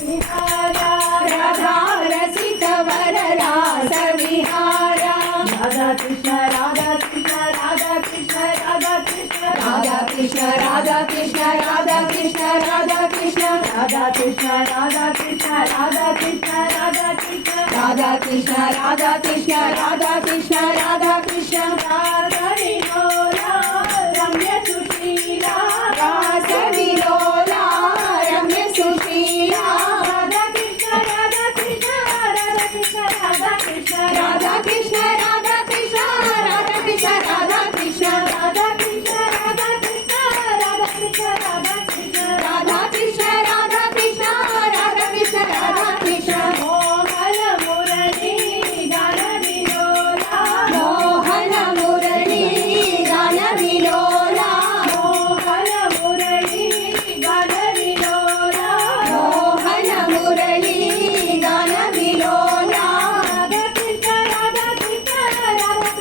विहारा राधा रसिक वर रास विहारा राधा कृष्ण राधा कृष्ण राधा कृष्ण राधा कृष्ण राधा कृष्ण राधा कृष्ण राधा कृष्ण राधा कृष्ण राधा कृष्ण राधा कृष्ण राधा कृष्ण राधा कृष्ण राधा कृष्ण राधा कृष्ण राधा कृष्ण राधा कृष्ण राधा विलोला रम्य सुशीला रास विलोला रम्य सुशीला राधा कृष्ण राधा कृष्ण राधा कृष्ण राधा कृष्ण राधा कृष्ण राधा कृष्ण राधा कृष्ण राधा कृष्ण राधा कृष्ण राधा कृष्ण राधा कृष्ण राधा कृष्ण राधा कृष्ण राधा कृष्ण राधा कृष्ण राधा कृष्ण मोहन मुरली गान विलोला मोहन मुरली गान विलोला मोहन मुरली गान विलोला मोहन मुरली गान विलोला राधा कृष्ण राधा कृष्ण राधा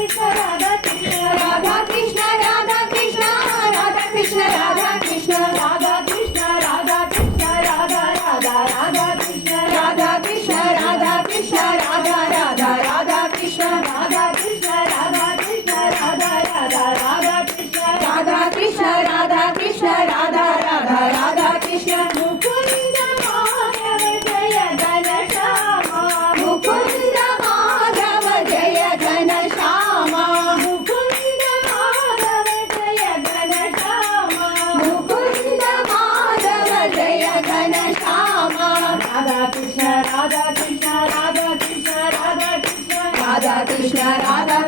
कृष्ण राधा कृष्ण राधा कृष्ण राधा कृष्ण राधा कृष्ण राधा कृष्ण राधा कृष्ण राधा कृष्ण राधा राधा राधा कृष्ण राधा कृष्ण राधा कृष्ण राधा राधा राधा कृष्ण राधा कृष्ण राधा कृष्ण राधा राधा राधा कृष्ण राधा कृष्ण राधा कृष्ण राधा राधा राधा कृष्ण मुकुंद माधव जय घन श्यामा मुकुंद माधव जय घन श्यामा मुकुंद माधव जय घन श्यामा मुकुंद माधव जय घन श्यामा राधा कृष्ण राधा कृष्ण राधा कृष्ण राधा कृष्ण राधा कृष्ण राधा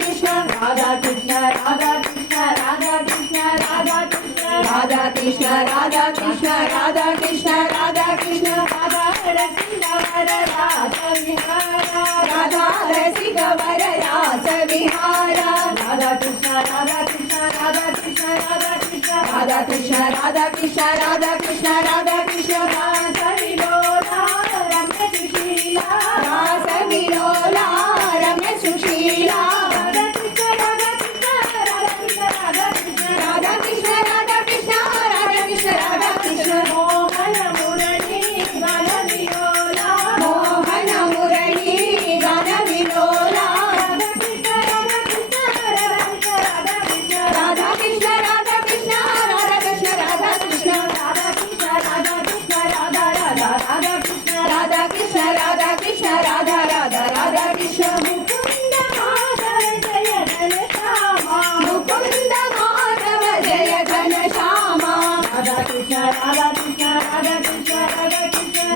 कृष्ण राधा कृष्ण राधा कृष्ण राधा कृष्ण राधा कृष्ण राधा कृष्ण राधा कृष्ण राधा कृष्ण राधा कृष्ण राधा कृष्ण राधा कृष्ण राधा रसिक वर रास विहारा राधा रसिक वर रास विहारा राधा कृष्ण राधा कृष्ण राधा कृष्ण राधा कृष्ण राधा कृष्ण राधा कृष्ण राधा कृष्ण राधा कृष्ण रास विलोला रम्य सुशीला रास विलोला रम्य सुशीला राधा कृष्ण राधा कृष्ण राधा कृष्ण राधा कृष्ण राधा कृष्ण राधा कृष्ण राधा कृष्ण राधा कृष्ण मोहन मुरली गान विलोला मोहन मुरली गान विलोला राधा कृष्ण राधा कृष्ण राधा कृष्ण राधा कृष्ण राधा कृष्ण राधा कृष्ण राधा कृष्ण राधा कृष्ण राधा कृष्ण राधा राधा राधा कृष्ण राधा कृष्ण राधा कृष्ण राधा राधा राधा कृष्ण मुकुंद माधव जय घन श्यामा मुकुंद माधव जय घन श्यामा राधा कृष्ण राधा कृष्ण राधा कृष्ण राधा कृष्ण राधा कृष्ण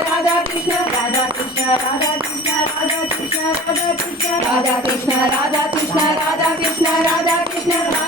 राधा कृष्ण राधा कृष्ण राधा कृष्ण राधा कृष्ण राधा कृष्ण राधा कृष्ण राधा कृष्ण राधा कृष्ण राधा कृष्ण राधा कृष्ण राधा कृष्ण